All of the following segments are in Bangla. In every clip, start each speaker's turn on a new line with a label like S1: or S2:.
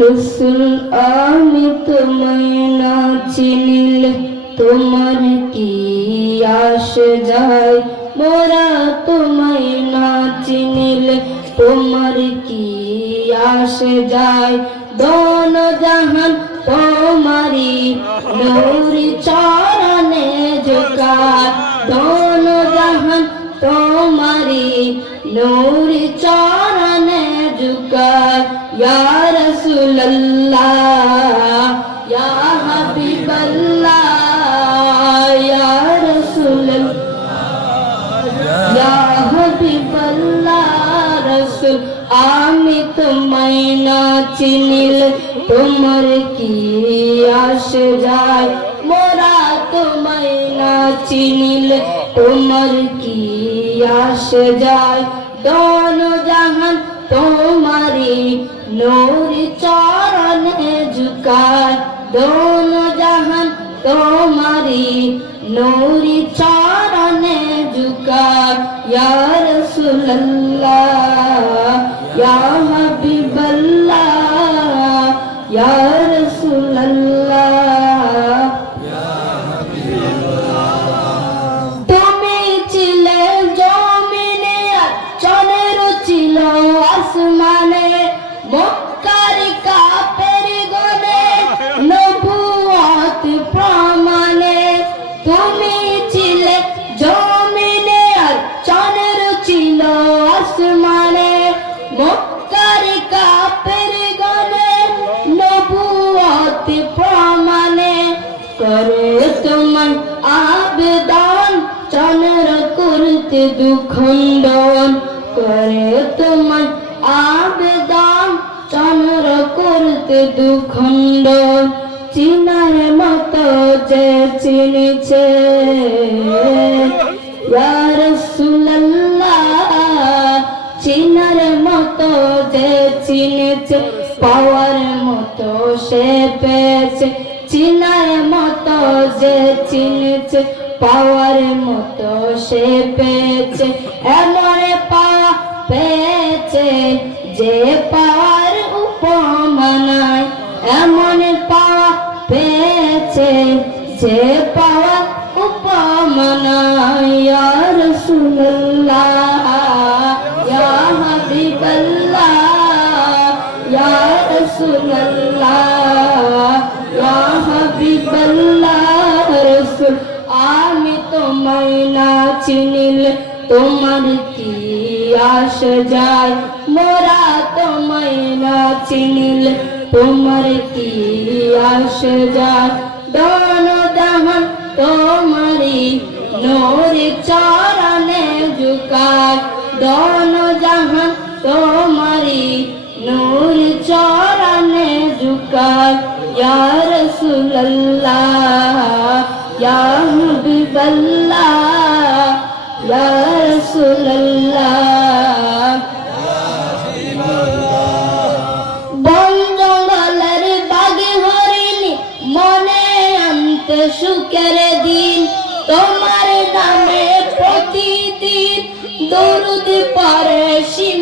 S1: রসুল আমি তোমায় না চিনিলে, তোমার কি আসে যায়? মোরা তোমায় না চিনিলে, তোমার কি আসে যায়? দোন জাহান তোমারি নূরি চরণে ঝুকায় দোন জাহান তোমারি নূরি রাসূলুল্লাহ, ইয়া হাবিবাল্লাহ, ইয়া রাসূলুল্লাহ ইয়া হাবিবাল্লাহ, রাসূল, আমি তোমায় না চিনিলে তোমার কি আসে যায়? মোরা তোমায় না চিনিলে তোমার কি আসে যায়? দোন জাহান তোমারি নূরি চরণে ঝুকায় দোন জাহান তোমারি নূরি চরণে ঝুকায় ইয়া রাসূলুল্লাহ ইয়া হাবিবাল্লাহ মক্কারি কাপের আবেদন, চন্দ্র করতে দুখণ্ডন। করে তোমার আবেদন, চন্দ্র করতে দুখণ্ডন। চিনার মতো যে চিনিছে পাওয়ার মতো সে পেয়েছে, চিনার মতো যে চিনেছে, পাওয়ার মতো সে পেয়েছে। এমন পাওয়া পেয়েছে যে পাওয়ার উপমানায়, এমন পাওয়া পেয়েছে যে পাওয়া উপমানায়। ইয়া রাসূলুল্লাহ ইয়া হাবিবাল্লাহ রাসূল আমি তোমায় না চিনিলে তোমার কি আসে যায় মোরা তোমায় না চিনিলে তোমার কি আসে যায় দন দাহন তোমারি নোরে চরণে ঝুকায় দন জাহান ঝুকায় ইয়া রাসূলুল্লাহ ইয়া হাবিবাল্লাহ ইয়া রাসূলুল্লাহ বন জঙ্গলের বাগে হরিণী, মনে তোমার নামে প্রতিদিন দরুদ পরে সীমাহীন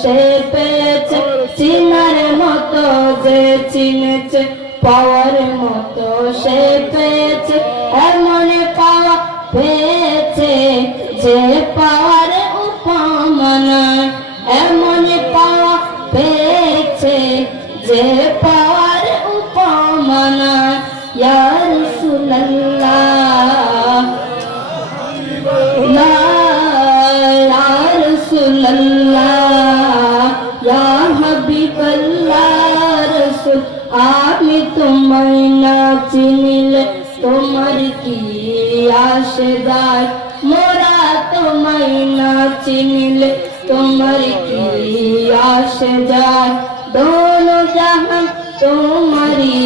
S1: সে পেয়েছে, চিনার মতো যে চিনেছে, পাওয়ার মতো সে পেয়েছে, এমন পাওয়া পেয়েছে যে পাওয়ার উপমানা। এমন পাওয়া পেয়েছে যে পাওয়ার উপমানা। ইয়া রাসূলুল্লাহ লা ইয়া না চিনিলে তোমার কি যায়? মোরা তোমায় না চিনিলে তোমার কি যায়? দোনো জাহান তোমারি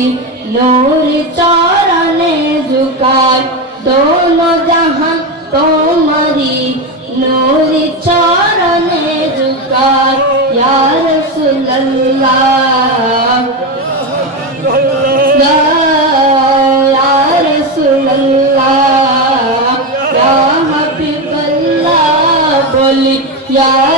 S1: নূর চরণে ঝুকায়। দোনো জাহান তোমারি নূর চরণে ঝুকায়। ইয়া রাসূলুল্লাহ। ইয়া